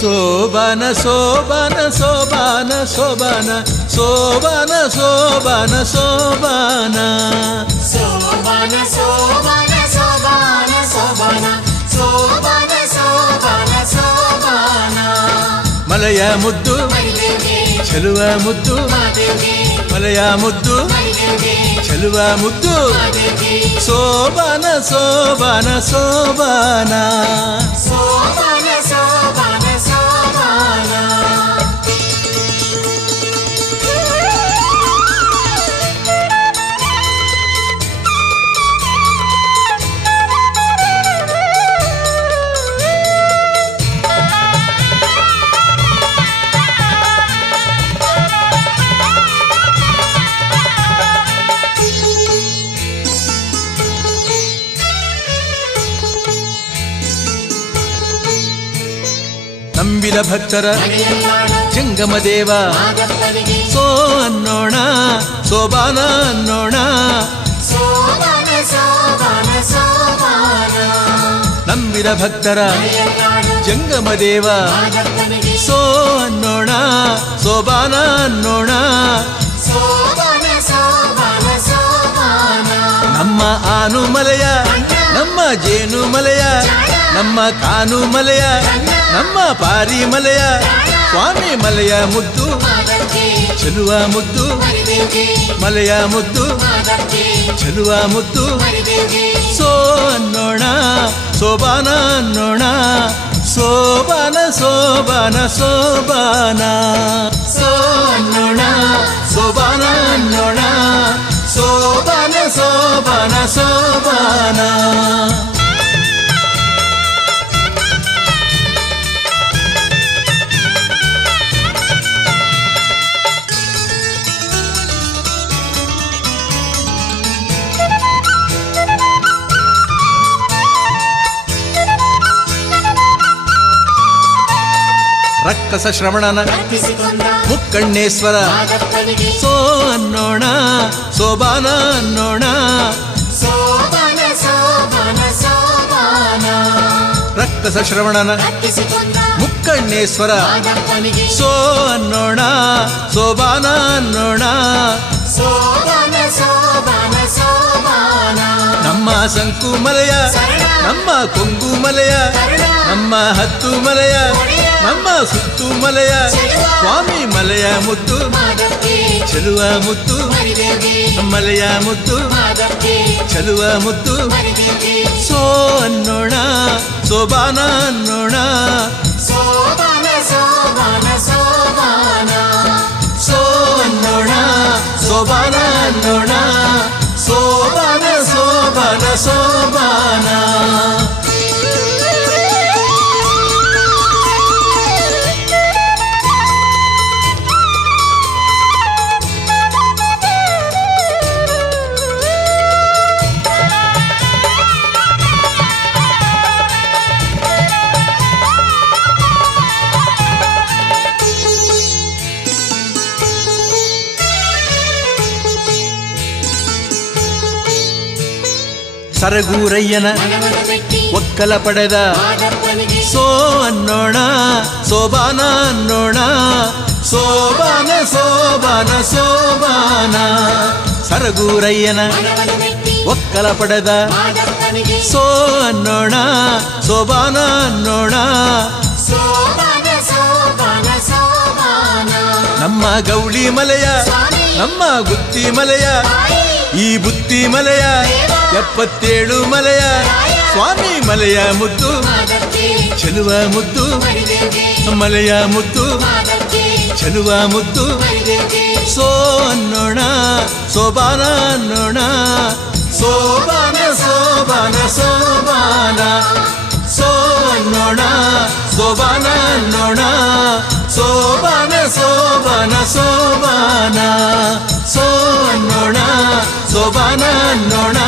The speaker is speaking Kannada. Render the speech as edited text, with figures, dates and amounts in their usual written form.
ಸೋಬಾನ ಸೋಬಾನ ಸೋಬಾನ ಸೋಬಾನ ಸೋಬಾನ ಸೋಬಾನ ಸೋಬಾನ ಸೋಬಾನ ಸೋಬಾನ ಸೋಬಾನ ಸೋಬಾನ ಸೋಬಾನ ಸೋಬಾನ ಸೋಬಾನ ಮಲಯ ಮುದ್ದು ಚೆಲುವ ಮುದ್ದು ಮಲಯ ಮುದ್ದು ಚೆಲುವ ಮುದ್ದು ಸೋಬಾನ ಸೋಬಾನ ಸೋಬಾನ ಸೋಬಾನ ಸೋಬಾನ ಸೋಬಾನ ನಂಬಿದ ಭಕ್ತರ ಜಂಗಮ ದೇವ ಸೋ ಅನ್ನೋಣ ಸೋಬಾನ ಅನ್ನೋಣ ಸೋಬಾನ ಸೋಬಾನ ಸೋಬಾನ ನಂಬಿದ ಭಕ್ತರ ಜಂಗಮ ದೇವ ಸೋ ಅನ್ನೋಣ ಸೋಬಾನ ಅನ್ನೋಣ ಸೋಬಾನ ಸೋಬಾನ ಸೋಬಾನ ನಮ್ಮ ಆನುಮಲೆಯ ನಮ್ಮ ಜೇನುಮಲೆಯ ನಮ್ಮ ಕಾನುಮಲೆಯ ನಮ್ಮ ಪಾರಿಮಲೆಯ ಸ್ವಾಮಿ ಮಲೆಯ ಮುದ್ದು ಚೆಲುವ ಮುದ್ದು ಮಲೆಯ ಮುದ್ದು ಚೆಲುವ ಮುದ್ದು ಸೋ ಅನ್ನೋಣ ಸೋಬಾನ ಅನ್ನೋಣ ಸೋಬಾನ ಸೋಬಾನ ಸೋಬಾನ ಸೋ ಅನ್ನೋಣ ಸೋಬಾನ ಅನ್ನೋಣ ಸೋಬಾನ ಸೋಬಾನ ಸೋಬಾನ ರಕ್ಕಸ ಶ್ರವಣನ ಮುಕ್ಕಣ್ಣೇಶ್ವರ ಸೋ ಅನ್ನೋಣ ಸೋಬಾನ ಅನ್ನೋಣ ಸೋಬಾನ ಸೋಬಾನ ಸೋಬಾನ ರಕ್ಕಸ ಶ್ರವಣನ ಮುಕ್ಕಣ್ಣೇಶ್ವರ ಸೋ ಅನ್ನೋಣ ಸೋಬಾನ ಅನ್ನೋಣ ಸೋಬಾನ ಸೋಬಾನ ಸೋಬಾನ ನಮ್ಮ ಸಂಕುಮಲೆಯ ನಮ್ಮ ಕೊಂಗುಮಲೆಯ ನಮ್ಮ ಹತ್ತು ಮಲೆಯ ನಮ್ಮ ಸುತ್ತು ಮಲೆಯ ಸ್ವಾಮಿ ಮಲೆಯ ಮುದ್ದು ಚೆಲುವ ಮುದ್ದು ಮಲೆಯ ಮುದ್ದು ಚೆಲುವ ಮುದ್ದು ಸೋ ಅನ್ನೋಣ ಸೋಬಾನ ಅನ್ನೋಣ ಸೋಬಾನ ಸೋಬಾನ ಸೋಬಾನ ಸೋ ಅನ್ನೋಣ ಸೋಬಾನ ಅನ್ನೋಣ ಸೋಬಾನ ಸೋಬಾನ ಸೋಬಾನ ಸರಗೂರಯ್ಯನ ಒಕ್ಕಲ ಪಡೆದ ಸೋ ಅನ್ನೋಣ ಸೋಬಾನ ಅನ್ನೋಣ ಸೋಬಾನ ಸೋಬಾನ ಸೋಬಾನ ಸರಗೂರಯ್ಯನ ಒಕ್ಕಲ ಪಡೆದ ಸೋ ಅನ್ನೋಣ ಸೋಬಾನ ಅನ್ನೋಣ ಸೋಬಾನ ಸೋಬಾನ ಸೋಬಾನ ನಮ್ಮ ಗೌಳಿ ಮಲೆಯ ನಮ್ಮ ಗುತ್ತಿ ಮಲೆಯ ಈ ಬುತ್ತಿ ಮಲೆಯ 77 ಮಲೆಯ ಸ್ವಾಮಿ ಮಲೆಯ ಮುದ್ದು ಚೆಲುವ ಮುದ್ದು ಮಲೆಯ ಮುದ್ದು ಚೆಲುವ ಮುದ್ದು ಸೋ ಅನ್ನೋಣ ಸೋಬಾನ ಅನ್ನೋಣ ಸೋಬಾನ ಸೋಬಾನ ಸೋಬಾನ ಸೋ ಅನ್ನೋಣ ಸೋಬಾನ ಅನ್ನೋಣ ಸೋಬಾನ ಸೋಬಾನ ಸೋಬಾನ ಸೋ ಅನ್ನೋಣ ಸೋಬಾನ ಅನ್ನೋಣ